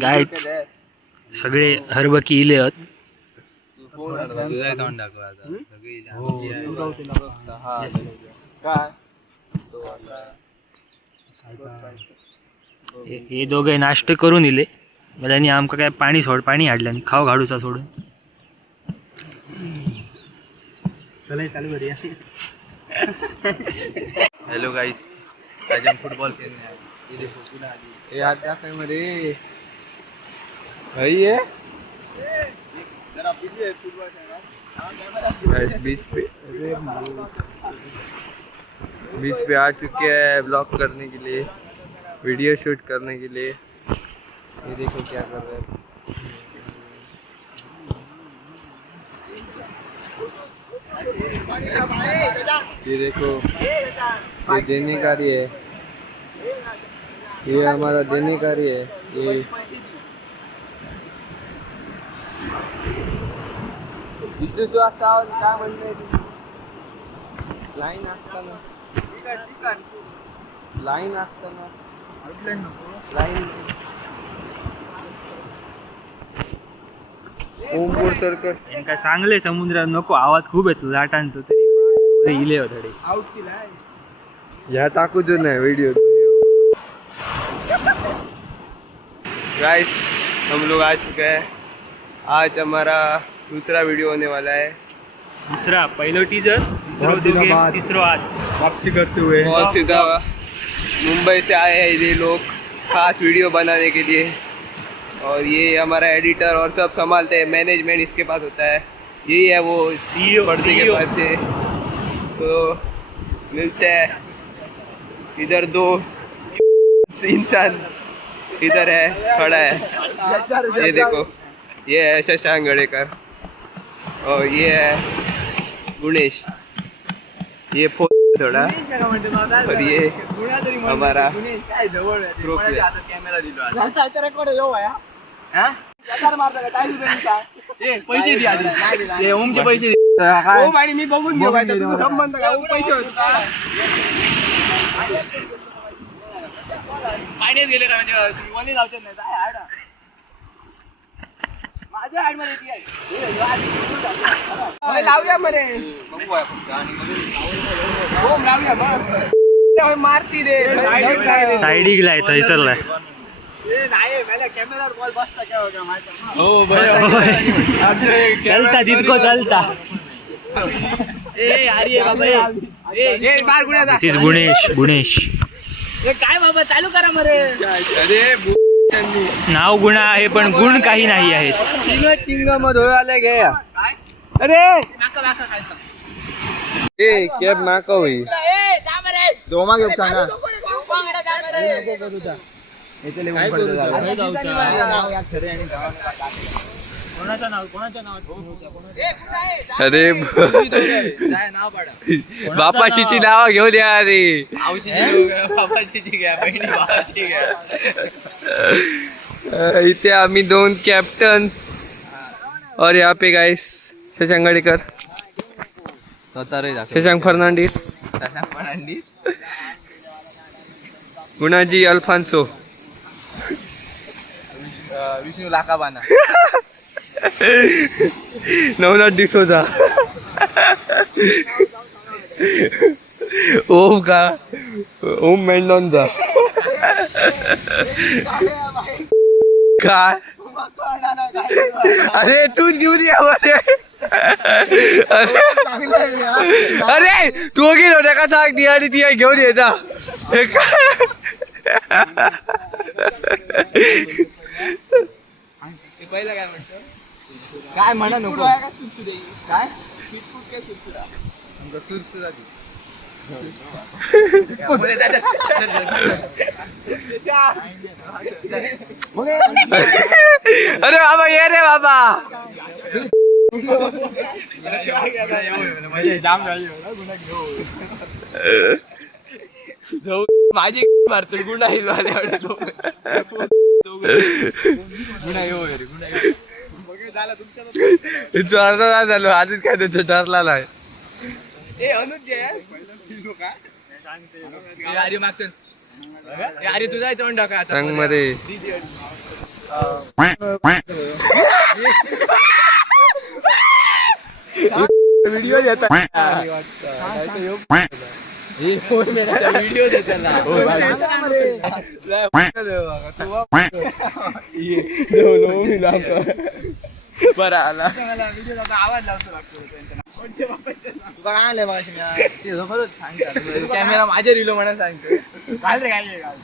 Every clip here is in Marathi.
गायच सगळे हरबकी इले आहेत. हे दोघे नाश्ते करून इले मला आणि आमका काय पाणी हाडलं आणि खाव घाडूचा सोडून. हेलो गाइस, आज हम फुटबॉल खेलने आए। ये देखो पूरा आगे यार क्या टाइम रे भाई है जरा पीछे फुटबॉल खेलना गाइस। बीच पे आ चुके हैं ब्लॉग करने के लिए, वीडियो शूट करने के लिए। ये देखो क्या कर रहे हैं। ये देखो ये देने कार्य है, ये हमारा देने कार्य है। ये काय म्हणते लाईन असताना लाईन ओमपूर सरकर काय चांगले समुद्रात नको आवाज खूप येतो लाटांचा तरी इले होते आउट केला या टाकू जो नहीं वीडियो। गाइस हम लोग आ चुके हैं, आज हमारा दूसरा वीडियो होने वाला है। दूसरा पहलो टीजर तीसरो आज वापसी करते हुए बहुत सीधा मुंबई से आए हैं ये लोग खास वीडियो बनाने के लिए, और ये हमारा एडिटर और सब संभालते हैं, मैनेजमेंट इसके पास होता है। यही है वो CEO पर्दे के पास से। तो मिलते हैं, इधर दो इंसान इधर है खड़ा है, ये देखो ये है शशांक गड़ेकर और ये है गुणेश, ये थोड़ा और ये हमारा ग्रुप पैसे द्या ओमचे पैसे मी बघून घेऊ संबंध काय पैसे पाण्यात गेले का म्हणजे वली लावतात नाही काय माझ्या ऍड मध्ये लावूया मरे लावूया मारती रे साइडी गेलाय थैसरलाय कॅमेरावर बॉल बसता काय चलता तितको चलता दिस इज गुणेश काय बाबा चालू करा मरे। अरे नाव गुणा आहे पण गुण काही नाही आहेत। चिंगम धोयाले गे अरे ए कॅब नाका होई दोमा घेऊ सांगा अरे बापाशीची नाव घेऊ द्या रे इथे आम्ही दोन कॅप्टन और यहाँ पे गाइस शशांक गड़ेकर शशांक फर्नांडिस गुणाजी अल्फान्सो विष्णू लाकाबाना नवनाथ डिसोजा ओम का ओम मेंडोन्जा काय अरे तू घेऊन ये अरे तू गेलो का सांग ती आणि ती घेऊन येता पहिला काय म्हणतो काय म्हणा नको काय सुरसुरा अरे बाबा ये रे बाबा जाऊ माझी मारतो गुन्हा गुन्हा झालो आधीच काय त्याचं ठरला नाही अरे तुझा सांग मरे व्हिडिओ देतात व्हिडिओ बरं आला आवाज कॅमेरा माझ्या रिलो म्हणून सांगतो घाल रे घाल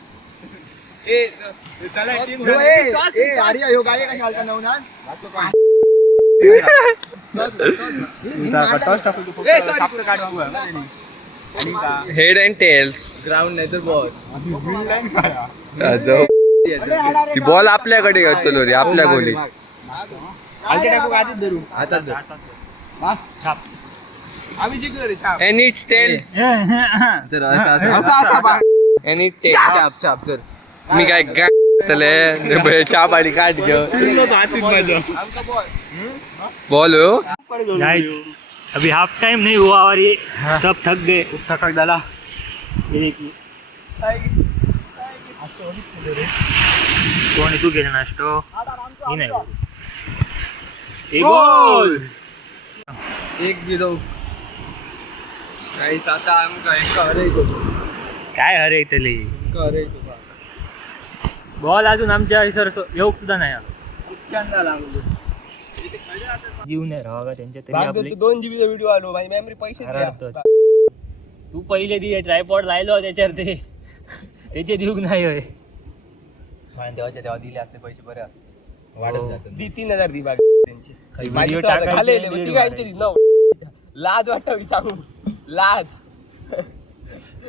हेड अँड टेल्स ग्राउंड नाही तर बॉल बॉल आपल्याकडे येतो रे आपल्या गोली and it tells and it tells मी काय तले चहा पाणी काट घेऊ बॉल हो गाइस अभी हाफ टाइम नहीं हुआ और ये सब थक गए थक डाला ये देखिए कोण तू गेला नाश्तो ही नाही एक गोल एक गिरो काही आता काय हरे तले बॉल अजून आमच्या सर योग सुद्धा नाही जीव नाही राहा का त्यांच्या तरी आपले 2 GB व्हिडिओ आलो माझी मेमरी पैसे द्या. तू पहिले दी ट्रायपॉड लायलो त्याच्यावर ते त्याचे दिवक नाही होय तेव्हाच्या तेव्हा दिले असते पैसे बरे असते वाढत जातात. दी 3000 दी बाग त्यांची व्हिडिओ टाकायचे लाज वाटावी सांगू लाज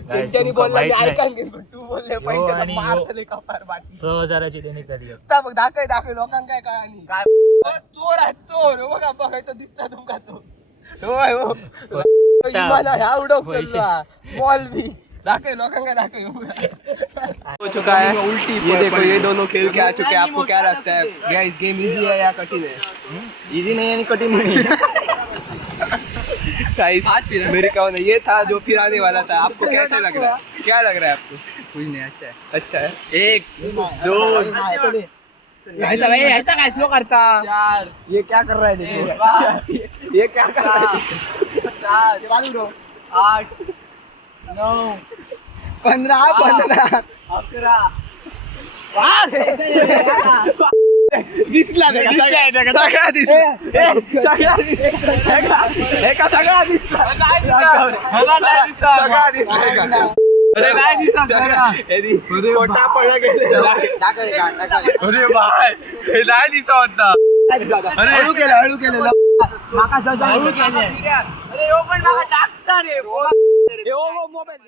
त्यांच्यानी बोलला मी ऐकान घेतो तू बोलले पैसे मारतले कपार बाटी 6000ची त्यांनी करी आता बघ दाखव लोकांना काय कळानी काय चोर आहे चोर बघा बघा तो दिसता तुमका तो होय हो इमाना ह्या उडव बॉल भी दाखव लोकांना दाखव हो चुका है उल्टी ये देखो ये दोनों खेल के आ चुके हैं आपको क्या लगता है गाइस गेम इजी है या कठिन है इजी नहीं है नहीं कठिन नहीं गाइस मेरे कहना ये था जो फिर आने वाला था आपको कैसा लग रहा है क्या लग रहा है आपको कुछ नहीं अच्छा है 1 2 ऐसा भाई ऐसा काय स्लो करता 4 ये क्या कर रहा है देखो ये क्या कर रहा है 4 बाजू रो 8 9 15 दिसला सगळा दिसला सगळा दिसला अरे नाही दिसत खोटा पडला गेला अरे बाय हे नाही दिसत होता अरे हळू केलं माका सजा हळू केले अरे ओ पण माका टाकता रे मोबाईल